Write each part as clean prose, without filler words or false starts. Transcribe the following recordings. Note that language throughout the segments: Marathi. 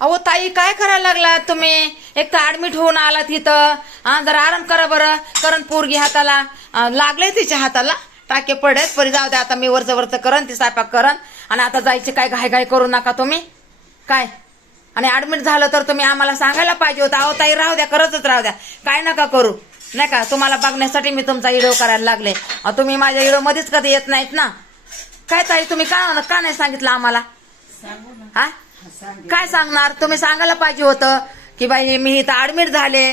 अहो ताई, काय करायला लागला तुम्ही? एक तर ऍडमिट होऊन आला तिथं. जरा आराम करा बरं. करण पोरगी हाताला लागले, तिच्या हाताला टाके पडत. परी जाऊ दे, आता मी वरचं वरचं करन, ती स्वयंपाक करन. आणि आता जायचे काय घाई घाई करू नका तुम्ही. काय आणि ऍडमिट झालं तर तुम्ही आम्हाला सांगायला पाहिजे होतं. अहो ताई, राहू द्या, करतच राहू द्या, काय नका करू. नाही का, तुम्हाला बघण्यासाठी मी तुमचा व्हिडिओ करायला लागले. तुम्ही माझ्या व्हिडिओ मध्येच कधी येत नाहीत ना. काय ताई, तुम्ही का नाही सांगितलं आम्हाला? हा, काय सांगणार? तुम्ही सांगायला पाहिजे होतं की बाई मी इथं ऍडमिट झाले,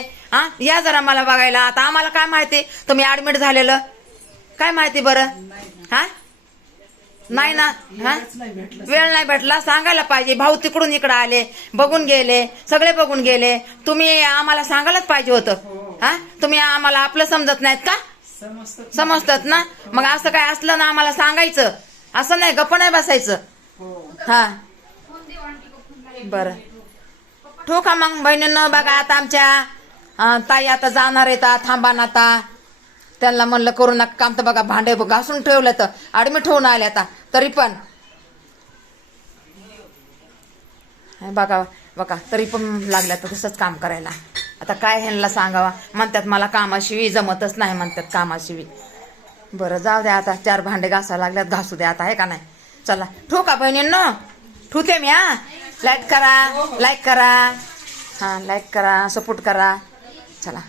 या जरा मला बघायला. आता आम्हाला काय माहिती तुम्ही ऍडमिट झालेलं? काय माहिती बरं? हा, नाही ना. हा, वेळ नाही भेटला, सांगायला पाहिजे. भाऊ तिकडून इकडे आले, बघून गेले, सगळे बघून गेले. तुम्ही आम्हाला सांगायलाच पाहिजे होतं. हा, तुम्ही आम्हाला आपलं समजत नाहीत का? समजतात ना. मग असं काय असलं ना आम्हाला सांगायचं. असं नाही, गप्प नाही बसायचं. हा, बरं, ठेवू का मग बहिणींनो? बघा आता आमच्या ताई आता जाणार आहेत, थांबा ना आता. त्यांना म्हणलं करू नका काम, तर बघा भांडे घासून ठेवलं, तर ऍडमिट होऊन आले आता. तरी पण बघा बघा, तरी पण लागल्या तर तसंच काम करायला. आता काय ह्यांना सांगावा? म्हणतात मला कामाशिवी जमतच नाही, म्हणतात कामाशिवी. बरं, जाऊ द्या आता. 4 भांडे घासायला लागल्यात, घासू द्या आता, आहे का नाही? चला, ठेवू का बहिणींनो? ठेवते मी. लाईक करा, लाईक करा, लाईक करा, सपोर्ट करा. चला.